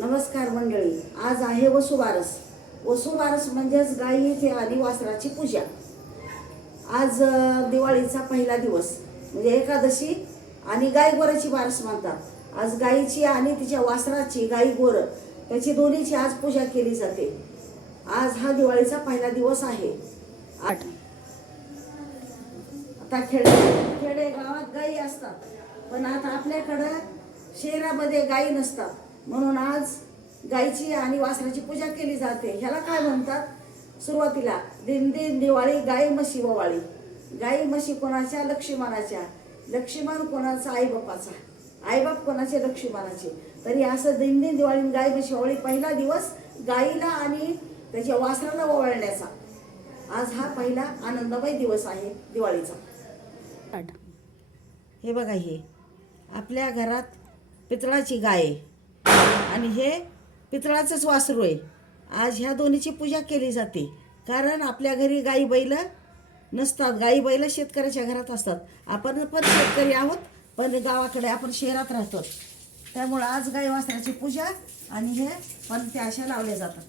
नमस्कार मंडळी, आज आहे वसुबारस. वसुबारस म्हणजेच गायीची आणि वासराची पूजा. आज दिवाळीचा पहिला दिवस म्हणजे एकादशी आणि गाय गोराची बारस म्हणतात. आज गायीची आणि तिच्या वासराची, गाई गोर त्याची दोन्हीची आज पूजा केली जाते. आज हा दिवाळीचा पहिला दिवस आहे. आता खेडे गावात गायी असतात, पण आता आपल्याकडं शहरामध्ये गायी नसतात. म्हणून आज गायीची आणि वासराची पूजा केली जाते. ह्याला काय म्हणतात? सुरुवातीला दिन दिन दिवाळी गाई म्हशी ओवाळी. गाई म्हशी कोणाच्या? लक्ष्मणाच्या. लक्ष्मण कोणाचा? आईबापाचा. आईबाप कोणाचे? लक्ष्मणाचे. तरी असं दिन दिन दिवाळी गाई म्हशी ओवाळी. पहिला दिवस गाईला आणि त्याच्या वासराला ओवाळण्याचा. आज हा पहिला आनंदमय दिवस आहे दिवाळीचा. हे बघा, हे आपल्या घरात पितळाची गाय आहे आणि हे पितळाचंच वासरू आहे. आज ह्या दोन्हीची पूजा केली जाते, कारण आपल्या घरी गाई बैल नसतात. गाई बैल शेतकऱ्याच्या घरात असतात. आपण पण शेतकरी आहोत, पण गावाकडे आपण शहरात राहतो. त्यामुळं आज गाई वासराची पूजा आणि हे पण त्या अशा लावल्या जातात.